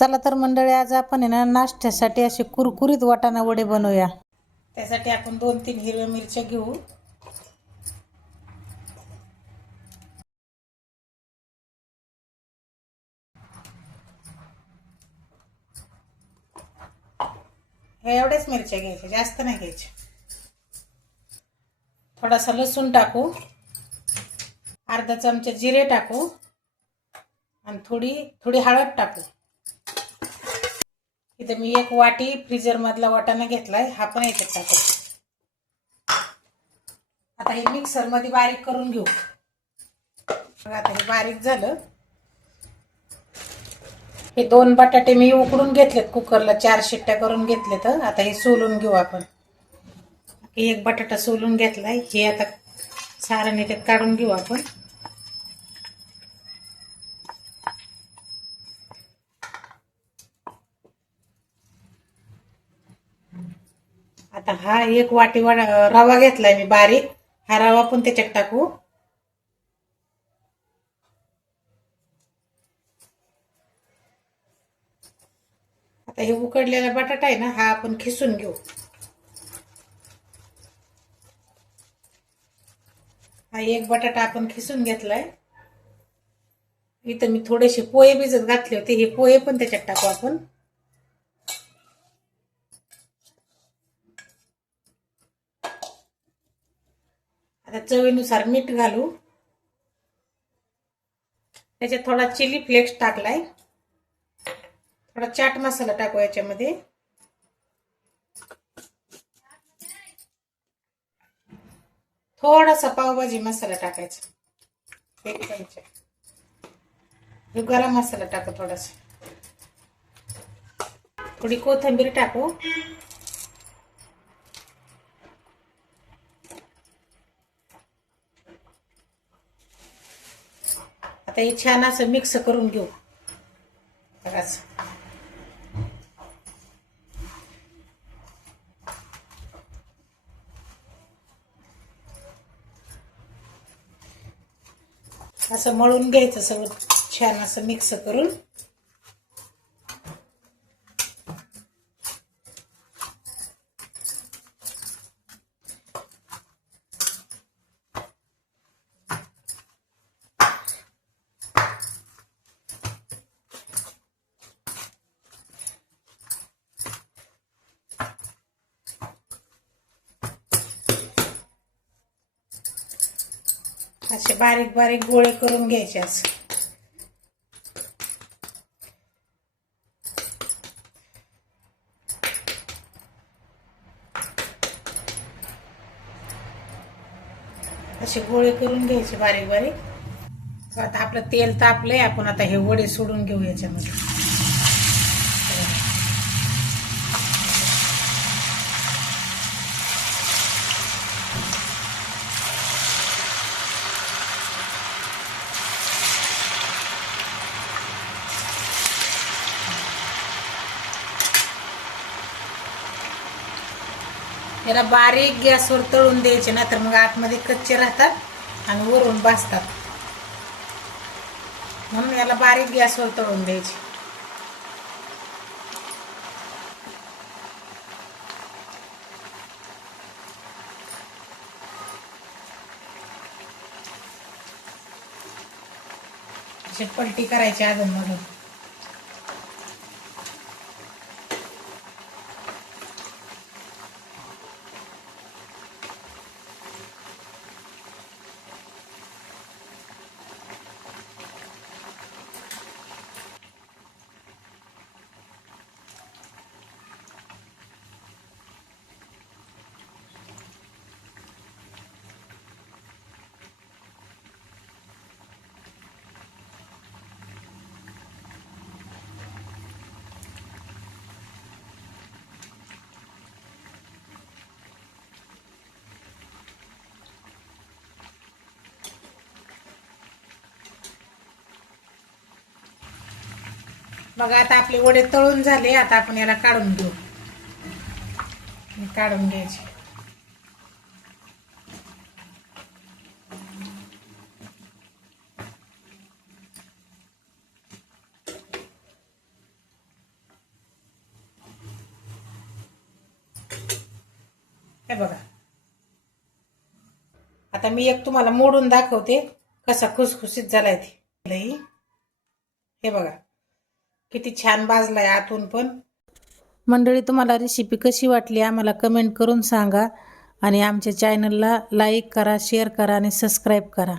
चला तर मंडळी आज आपण आहे ना नाश्त्यासाठी असे कुरकुरीत वाटाणा वडे बनवूया. त्यासाठी आपण दोन तीन हिरव्या मिरच्या घेऊ. हे एवढ्याच मिरच्या घ्यायच्या जास्त नाही घ्यायच्या थोडासा लसूण टाकू. अर्धा चमचा जिरे टाकू. आणि थोडी थोडी हळद टाकू. इथे मी एक वाटी फ्रीजर मधला वाटाणा घेतलाय हा पण याच्यात टाकू. आता हे मिक्सरमध्ये बारीक करून घेऊ. आता हे बारीक झालं. हे दोन बटाटे मी उकडून घेतलेत कुकरला चार शिट्ट्या करून घेतलेत. आता हे सोलून घेऊ आपण. एक बटाटा सोलून घेतलाय. हे आता सारण याच्यात काढून घेऊ आपण. आता हा एक वाटी रवा घेतलाय मी बारीक. हा रवा पण त्याच्यात टाकू. आता हे उकडलेला बटाटा आहे ना हा आपण खिसून घेऊ. हा एक बटाटा आपण खिसून घेतलाय. इथं मी थोडेसे पोहे भिजत घातले होते. हे पोहे पण त्याच्यात टाकू आपण. आता चवीनुसार मीठ घालू. त्याच्यात थोडा चिली फ्लेक्स टाकलाय. थोडा चाट मसाला टाकू याच्यामध्ये. थोडासा पावभाजी मसाला टाकायचा. एक चमचा. गरम मसाला टाकू थोडासा. थोडी कोथिंबीर टाकू. आता हे छान असं मिक्स करून घेऊ. बघाच असं मळून घ्यायचं सगळं छान असं मिक्स करून. असे बारीक बारीक गोळे करून घ्यायचे असं. असे गोळे करून घ्यायचे बारीक बारीक. आता आपलं तेल तापलंय आपण आता हे वडे सोडून घेऊ याच्यामध्ये. याला बारीक गॅसवर तळून द्यायचे ना तर मग आतमध्ये कच्चे राहतात आणि वरून भाजतात. म्हणून याला बारीक गॅसवर तळून द्यायचे. अशी पलटी करायची अजून मधून बघा आता आपले वडे तळून झाले आता आपण याला काढून घेऊ. काढून घ्यायचे. हे बघा. आता मी एक तुम्हाला मोडून दाखवते कसा खुसखुशीत झालाय ते. हे बघा. किती छान भाजलाय आतून पण. मंडळी तुम्हाला रेसिपी कशी वाटली आम्हाला कमेंट करून सांगा आणि आमच्या चॅनलला लाईक करा शेअर करा आणि सबस्क्राईब करा.